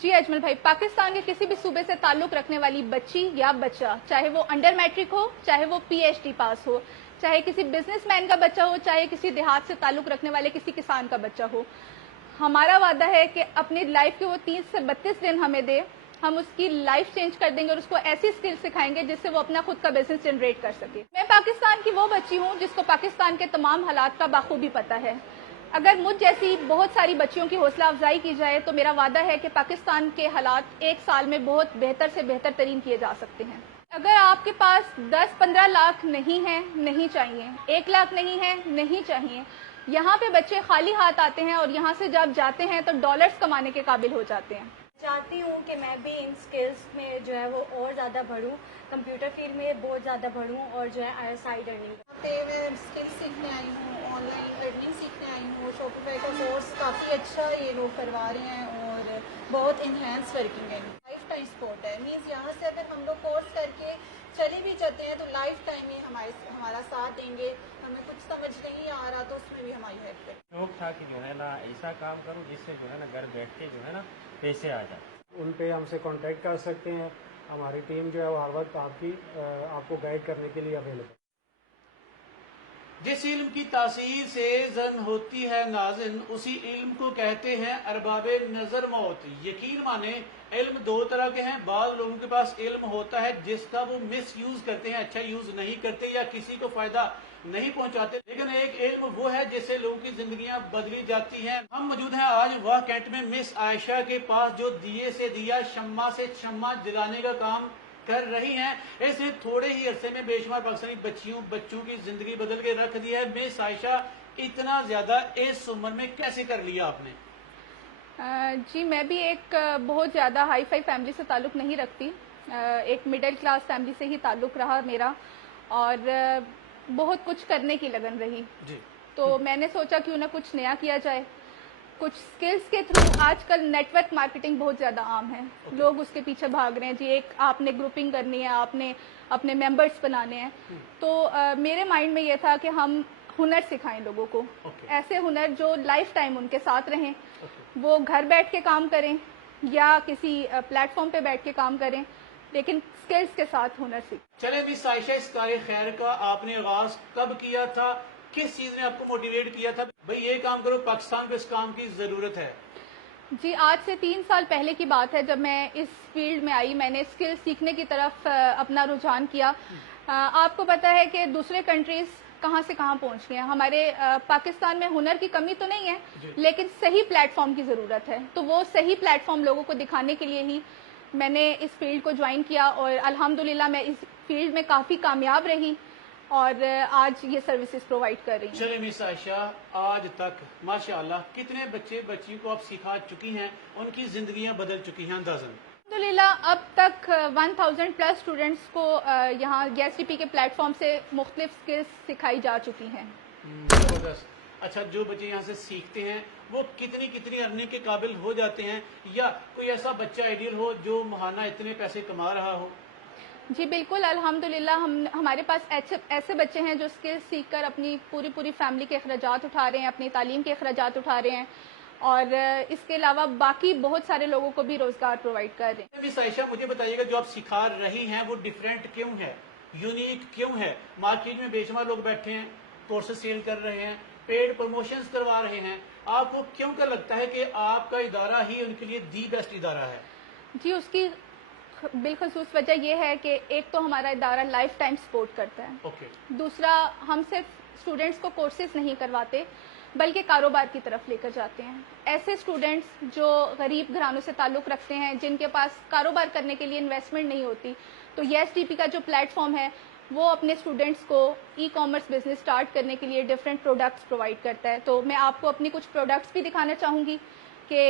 جی اجمل بھائی، پاکستان کے کسی بھی صوبے سے تعلق رکھنے والی بچی یا بچہ، چاہے وہ انڈر میٹرک ہو، چاہے وہ پی ایچ ڈی پاس ہو، چاہے کسی بزنس مین کا بچہ ہو، چاہے کسی دیہات سے تعلق رکھنے والے کسی کسان کا بچہ ہو، ہمارا وعدہ ہے کہ اپنی لائف کے وہ 30 سے 32 دن ہمیں دے، ہم اس کی لائف چینج کر دیں گے اور اس کو ایسی اسکل سکھائیں گے جس سے وہ اپنا خود کا بزنس جنریٹ کر سکے۔ میں پاکستان کی وہ بچی ہوں جس کو پاکستان کے تمام حالات کا بخوبی پتہ ہے۔ اگر مجھ جیسی بہت ساری بچیوں کی حوصلہ افزائی کی جائے تو میرا وعدہ ہے کہ پاکستان کے حالات ایک سال میں بہت بہتر سے بہتر ترین کیے جا سکتے ہیں۔ اگر آپ کے پاس 10-15 لاکھ نہیں ہیں، نہیں چاہیے، 1 لاکھ نہیں ہے، نہیں چاہیے۔ یہاں پہ بچے خالی ہاتھ آتے ہیں اور یہاں سے جب جاتے ہیں تو ڈالرز کمانے کے قابل ہو جاتے ہیں۔ چاہتی ہوں کہ میں بھی ان سکلز میں جو ہے وہ اور زیادہ بڑھوں، کمپیوٹر فیلڈ میں بہت زیادہ بڑھوں اور جو ہے سائڈ ارننگ۔ یہاں پہ میں اسکل سیکھنے آئی ہوں، آن لائن ارننگ سیکھنے آئی ہوں۔ شاپیفائی کا کورس کافی اچھا یہ لوگ کروا رہے ہیں اور بہت انہینس ورکنگ ہے، لائف ٹائم سپورٹ ہے۔ مینس یہاں سے اگر ہم لوگ کورس کر کے چلے بھی جاتے ہیں تو لائف ٹائم ہی ہمارا ساتھ دیں گے۔ ہمیں کچھ سمجھ نہیں آ رہا تو اس میں بھی ہماری ہیلپ کریں۔ شوق تھا کہ جو ہے نا ایسا کام کروں جس سے جو ہے نا گھر بیٹھ کے جو ہے نا پیسے آ جائیں۔ ان پہ ہم سے کانٹیکٹ کر سکتے ہیں، ہماری ٹیم جو ہے وہ ہر وقت آپ کو گائیڈ کرنے کے لیے اویلیبل۔ جس علم کی تاثیر سے زن ہوتی ہے ناظن، اسی علم کو کہتے ہیں ارباب نظر موت۔ یقین مانے علم 2 طرح کے ہیں۔ بعض لوگوں کے پاس علم ہوتا ہے جس کا وہ مس یوز کرتے ہیں، اچھا یوز نہیں کرتے یا کسی کو فائدہ نہیں پہنچاتے، لیکن ایک علم وہ ہے جس سے لوگوں کی زندگیاں بدلی جاتی ہیں۔ ہم موجود ہیں آج واہ کینٹ میں مس عائشہ کے پاس جو دیے سے دیا، شمع سے شمع جلانے کا کام کر رہی ہیں۔ اس نے تھوڑے ہی عرصے میں بے شمار پاکستانی بچوں کی زندگی بدل کے رکھ دی ہے۔ مس عائشہ، اتنا زیادہ اس عمر میں کیسے کر لیا آپ نے؟ جی میں بھی ایک بہت زیادہ ہائی فائی فیملی سے تعلق نہیں رکھتی، ایک مڈل کلاس فیملی سے ہی تعلق رہا میرا، اور بہت کچھ کرنے کی لگن رہی۔ جی تو میں نے سوچا کیوں نہ کچھ نیا کیا جائے، کچھ سکلز کے تھرو۔ آج کل نیٹ ورک مارکیٹنگ بہت زیادہ عام ہے، لوگ اس کے پیچھے بھاگ رہے ہیں، جی ایک آپ نے گروپنگ کرنی ہے، آپ نے اپنے ممبرس بنانے ہیں۔ تو میرے مائنڈ میں یہ تھا کہ ہم ہنر سکھائیں لوگوں کو، ایسے ہنر جو لائف ٹائم ان کے ساتھ رہیں، وہ گھر بیٹھ کے کام کریں یا کسی پلیٹ فارم پہ بیٹھ کے کام کریں، لیکن سکلز کے ساتھ ہنر سیکھیں۔ چلے مس عائشہ، اس کار خیر کا آپ نے آغاز کب کیا تھا؟ کس چیز نے آپ کو موٹیویٹ کیا تھا بھئی یہ کام کرو، پاکستان کو اس کام کی ضرورت ہے؟ جی آج سے 3 سال پہلے کی بات ہے، جب میں اس فیلڈ میں آئی، میں نے اسکل سیکھنے کی طرف اپنا رجحان کیا۔ آپ کو پتہ ہے کہ دوسرے کنٹریز کہاں سے کہاں پہنچ گئے ہیں، ہمارے پاکستان میں ہنر کی کمی تو نہیں ہے، لیکن صحیح پلیٹ فارم کی ضرورت ہے۔ تو وہ صحیح پلیٹ فارم لوگوں کو دکھانے کے لیے ہی میں نے اس فیلڈ کو جوائن کیا، اور الحمدللہ میں اس فیلڈ میں کافی کامیاب رہی اور آج یہ سروسز پرووائڈ کر رہی ہوں۔ چلے مس عائشہ، آج تک ماشاءاللہ کتنے بچیوں کو آپ سکھا چکی ہیں، ان کی زندگیاں بدل چکی ہیں اندازاً؟ الحمدللہ اب تک 1000 پلس اسٹوڈنٹس کو یہاں یس ٹی پی کے پلیٹ فارم سے مختلف سکلز سکھائی جا چکی ہیں۔ زبردست۔ اچھا، جو بچے یہاں سے سیکھتے ہیں وہ کتنی ارننگ کے قابل ہو جاتے ہیں، یا کوئی ایسا بچہ آئیڈیل ہو جو ماہانہ اتنے پیسے کما رہا ہو؟ جی بالکل، الحمدللہ ہمارے پاس ایسے بچے ہیں جو اسکل سیکھ کر اپنی پوری فیملی کے اخراجات اٹھا رہے ہیں، اپنی تعلیم کے اخراجات اٹھا رہے ہیں، اور اس کے علاوہ باقی بہت سارے لوگوں کو بھی روزگار پرووائڈ کر رہے ہیں۔ مس عائشہ، مجھے بتائیے گا جو آپ سکھا رہی ہیں وہ ڈیفرنٹ کیوں ہے، یونیک کیوں ہے؟ مارکیٹ میں بے شمار لوگ بیٹھے ہیں، کورسز سیل کر رہے ہیں، پیڈ پروموشنز کروا رہے ہیں، آپ کو کیوں کر لگتا ہے کہ آپ کا ادارہ ہی ان کے لیے دی بیسٹ ادارہ ہے؟ جی اس کی بالخصوص وجہ یہ ہے کہ ایک تو ہمارا ادارہ لائف ٹائم سپورٹ کرتا ہے، دوسرا ہم صرف اسٹوڈنٹس کو کورسز نہیں کرواتے بلکہ کاروبار کی طرف لے کر جاتے ہیں۔ ایسے اسٹوڈنٹس جو غریب گھرانوں سے تعلق رکھتے ہیں، جن کے پاس کاروبار کرنے کے لیے انویسٹمنٹ نہیں ہوتی، تو یس ٹی پی کا جو پلیٹ فارم ہے وہ اپنے اسٹوڈنٹس کو ای کامرس بزنس سٹارٹ کرنے کے لیے ڈفرینٹ پروڈکٹس پرووائڈ کرتا ہے۔ تو میں آپ کو اپنی کچھ پروڈکٹس بھی دکھانا چاہوں گی کہ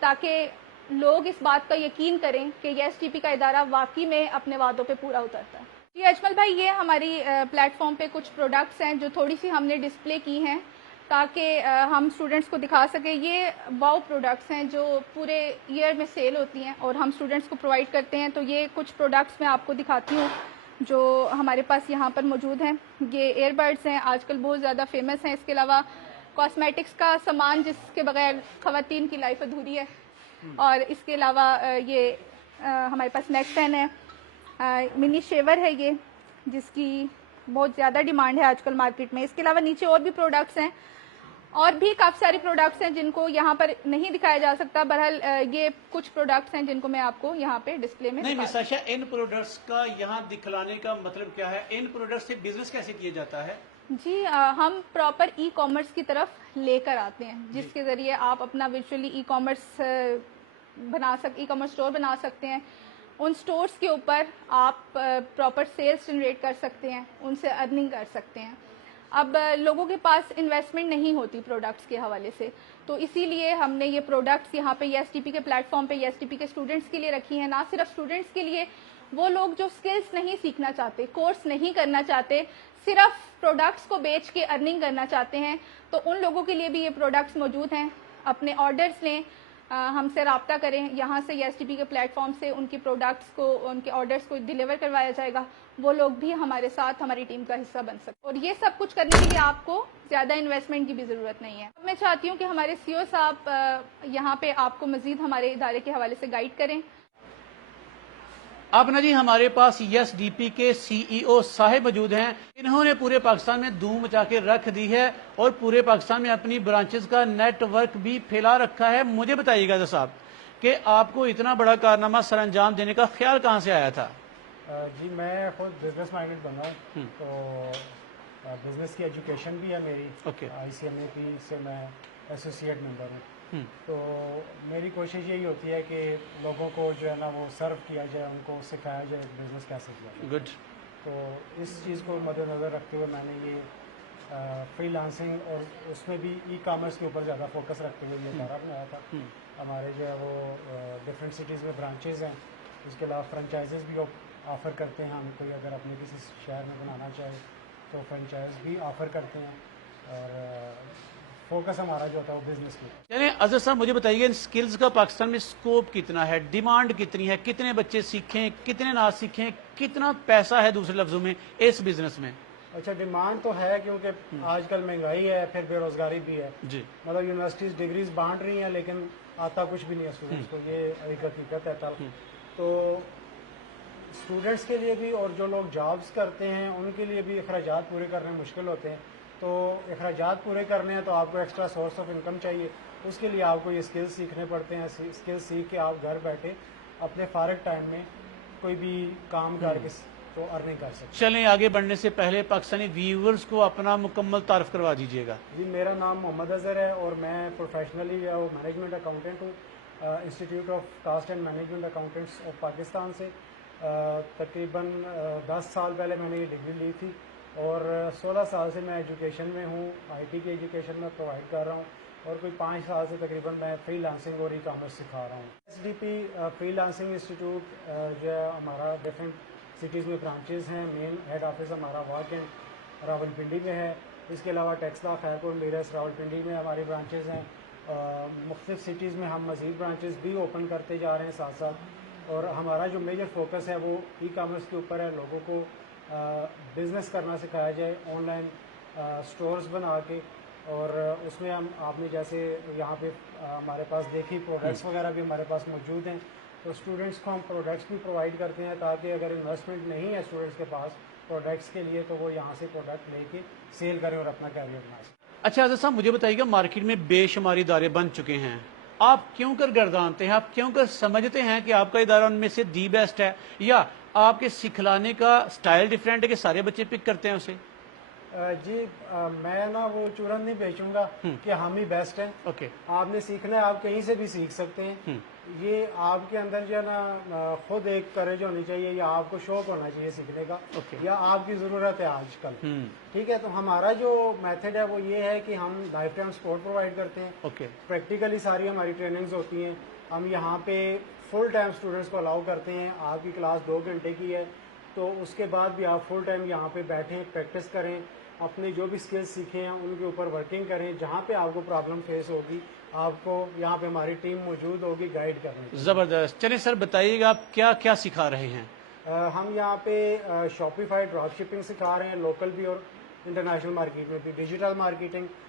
تاکہ لوگ اس بات کا یقین کریں کہ یس ٹی پی کا ادارہ واقعی میں اپنے وعدوں پہ پورا اترتا ہے۔ جی اجمل بھائی، یہ ہماری پلیٹ فارم پہ کچھ پروڈکٹس ہیں جو تھوڑی سی ہم نے ڈسپلے کی ہیں تاکہ ہم اسٹوڈنٹس کو دکھا سکیں۔ یہ واؤ پروڈکٹس ہیں جو پورے ایئر میں سیل ہوتی ہیں اور ہم اسٹوڈنٹس کو پرووائڈ کرتے ہیں۔ تو یہ کچھ پروڈکٹس میں آپ کو دکھاتی ہوں جو ہمارے پاس یہاں پر موجود ہیں۔ یہ ایئر بڈس ہیں، آج کل بہت زیادہ فیمس ہیں۔ اس کے علاوہ کاسمیٹکس کا سامان جس کے بغیر خواتین کی لائف ادھوری ہے، اور اس کے علاوہ یہ ہمارے پاس نیک پین ہے، منی شیور ہے یہ، جس کی بہت زیادہ ڈیمانڈ ہے آج کل مارکیٹ میں. اس کے علاوہ نیچے اور بھی پروڈکٹس ہیں، اور بھی کافی ساری پروڈکٹس ہیں جن کو یہاں پر نہیں دکھایا جا سکتا. بہرحال یہ کچھ پروڈکٹس ہیں جن کو میں آپ کو یہاں پہ ڈسپلے میں نہیں مس عائشہ، ان پروڈکٹس کا یہاں دکھلانے کا مطلب کیا ہے؟ ان پروڈکٹس سے بزنس کیسے کیا جاتا ہے؟ جی ہم پراپر ای کامرس کی طرف لے کر آتے ہیں، جس کے ذریعے آپ اپنا virtually e commerce e commerce store بنا سکتے ہیں. ان سٹورز کے اوپر آپ پراپر سیلز جنریٹ کر سکتے ہیں، ان سے ارننگ کر سکتے ہیں. اب لوگوں کے پاس انویسٹمنٹ نہیں ہوتی پروڈکٹس کے حوالے سے، تو اسی لیے ہم نے یہ پروڈکٹس یہاں پہ ایس ٹی پی کے پلیٹ فارم پہ ایس ٹی پی کے اسٹوڈنٹس کے لیے رکھی ہیں. نہ صرف اسٹوڈنٹس کے لیے، وہ لوگ جو سکلز نہیں سیکھنا چاہتے، کورس نہیں کرنا چاہتے، صرف پروڈکٹس کو بیچ کے ارننگ کرنا چاہتے ہیں، تو ان لوگوں کے لیے بھی یہ پروڈکٹس موجود ہیں. اپنے آرڈرز لیں، ہم سے رابطہ کریں، یہاں سے ایس ٹی پی کے پلیٹ فارم سے ان کی پروڈکٹس کو، ان کے آرڈرز کو ڈیلیور کروایا جائے گا. وہ لوگ بھی ہمارے ساتھ ہماری ٹیم کا حصہ بن سکتے. اور یہ سب کچھ کرنے کے لیے آپ کو زیادہ انویسٹمنٹ کی بھی ضرورت نہیں ہے. میں چاہتی ہوں کہ ہمارے سی او صاحب یہاں پہ آپ کو مزید ہمارے ادارے کے حوالے سے گائیڈ کریں. اب نا جی ہمارے پاس ایس ڈی پی کے سی ای او صاحب موجود ہیں. انہوں نے پورے پاکستان میں دھوم مچا کے رکھ دی ہے اور پورے پاکستان میں اپنی برانچز کا نیٹ ورک بھی پھیلا رکھا ہے. مجھے بتائیے گا صاحب کہ آپ کو اتنا بڑا کارنامہ سر انجام دینے کا خیال کہاں سے آیا تھا؟ جی میں خود بزنس مائنڈیڈ بنا ہوں، تو بزنس کی ایجوکیشن بھی ہے میری. آئی سی ایم اے پی سے میں ایسوسیٹ ممبر ہوں. تو میری کوشش یہی ہوتی ہے کہ لوگوں کو جو ہے نا وہ سرو کیا جائے، ان کو سکھایا جائے بزنس کیسے کیا جائے. گڈ. تو اس چیز کو مد نظر رکھتے ہوئے میں نے یہ فری لانسنگ اور اس میں بھی ای کامرس کے اوپر زیادہ فوکس رکھتے ہوئے یہ ادارہ بنایا تھا. ہمارے جو ہے وہ ڈفرینٹ سٹیز میں برانچز ہیں. اس کے علاوہ فرنچائزز بھی آفر کرتے ہیں. ہم کوئی اگر اپنے کسی شہر میں بنانا چاہے تو فرنچائز بھی آفر کرتے ہیں، اور فوکس ہمارا جو ہوتا ہے وہ بزنس کی. یعنی اظہر صاحب مجھے بتائیے ان سکلز کا پاکستان میں اسکوپ کتنا ہے، ڈیمانڈ کتنی ہے، کتنے بچے سیکھیں، کتنے نہ سیکھیں، کتنا پیسہ ہے دوسرے لفظوں میں اس بزنس میں؟ اچھا، ڈیمانڈ تو ہے کیونکہ آج کل مہنگائی ہے، پھر بے روزگاری بھی ہے. جی. مطلب یونیورسٹیز ڈگریز بانٹ رہی ہیں لیکن آتا کچھ بھی نہیں ہے اسٹوڈنٹس کو. یہ ایک حقیقت ہے. تو اسٹوڈنٹس کے لیے بھی اور جو لوگ جابس کرتے ہیں ان کے لیے بھی اخراجات پورے کرنے مشکل ہوتے ہیں. تو اخراجات پورے کرنے ہیں تو آپ کو ایکسٹرا سورس آف انکم چاہیے. اس کے لیے آپ کو یہ اسکلز سیکھنے پڑتے ہیں. اسکلز سیکھ کے آپ گھر بیٹھے اپنے فارغ ٹائم میں کوئی بھی کام کر کے تو ارننگ کر سکتے. چلیں آگے بڑھنے سے پہلے پاکستانی ویورز کو اپنا مکمل تعارف کروا دیجیے گا. جی، میرا نام محمد اظہر ہے اور میں پروفیشنلی جو ہے وہ مینجمنٹ اکاؤنٹنٹ ہوں. Institute of cost and management accountants of Pakistan سے. تقریباً 10 سال پہلے میں نے یہ ڈگری لی تھی اور 16 سال سے میں ایجوکیشن میں ہوں. آئی ٹی کی ایجوکیشن میں پرووائڈ کر رہا ہوں اور کوئی 5 سال سے تقریباً میں فری لانسنگ اور ای کامرس سکھا رہا ہوں. S D P free lancing institute جو ہے ہمارا ڈفرینٹ سٹیز میں برانچز ہیں. مین ہیڈ آفس ہمارا واک ان راولپنڈی میں ہے. اس کے علاوہ ٹیکسلا، خیرپور، میرس، راولپنڈی میں ہماری برانچز ہیں. مختلف سٹیز میں ہم مزید برانچز بھی اوپن کرتے جا رہے ہیں ساتھ ساتھ. اور ہمارا جو میجر فوکس ہے وہ ای کامرس کے اوپر ہے. لوگوں کو بزنس کرنا سکھایا جائے آن لائن اسٹورز بنا کے. اور اس میں آپ نے جیسے یہاں پہ ہمارے پاس دیکھی پروڈکٹس وغیرہ بھی ہمارے پاس موجود ہیں. تو اسٹوڈنٹس کو ہم پروڈکٹس بھی پرووائڈ کرتے ہیں تاکہ اگر انویسٹمنٹ نہیں ہے اسٹوڈنٹس کے پاس پروڈکٹس کے لیے تو وہ یہاں سے پروڈکٹ لے کے سیل کریں اور اپنا کیریئر بنا سکیں. اچھا اظہر صاحب مجھے بتائیے گا، مارکیٹ میں بے شمار ادارے بن چکے ہیں، آپ کیوں کر گردانتے ہیں؟ آپ کیوں کر سمجھتے ہیں کہ آپ کا ادارہ ان میں سے دی بیسٹ ہے، یا آپ کے سکھلانے کا سٹائل ڈیفرنٹ ہے کہ سارے بچے پک کرتے ہیں اسے؟ جی میں نا وہ چورن نہیں بیچوں گا کہ ہم ہی بیسٹ ہیں. اوکے. آپ نے سیکھنا ہے، آپ کہیں سے بھی سیکھ سکتے ہیں. یہ آپ کے اندر جو ہے نا خود ایک کریج ہونی چاہیے یا آپ کو شوق ہونا چاہیے سیکھنے کا، یا آپ کی ضرورت ہے آج کل. ٹھیک ہے. تو ہمارا جو میتھڈ ہے وہ یہ ہے کہ ہم لائف ٹائم سپورٹ پرووائڈ کرتے ہیں. پریکٹیکلی ساری ہماری ٹریننگز ہوتی ہیں. ہم یہاں پہ فل ٹائم اسٹوڈنٹس کو الاؤ کرتے ہیں. آپ کی کلاس 2 گھنٹے کی ہے تو اس کے بعد بھی آپ فل ٹائم یہاں پہ بیٹھیں، پریکٹس کریں، اپنے جو بھی اسکلز سیکھے ہیں ان کے اوپر ورکنگ کریں. جہاں پہ آپ کو پرابلم فیس ہوگی آپ کو یہاں پہ ہماری ٹیم موجود ہوگی گائیڈ کرنے کی. زبردست. چلیں سر بتائیے گا آپ کیا کیا سکھا رہے ہیں؟ ہم یہاں پہ شاپیفائی ڈراپ شپنگ سکھا رہے ہیں، لوکل بھی اور انٹرنیشنل مارکیٹ میں بھی. Digital marketing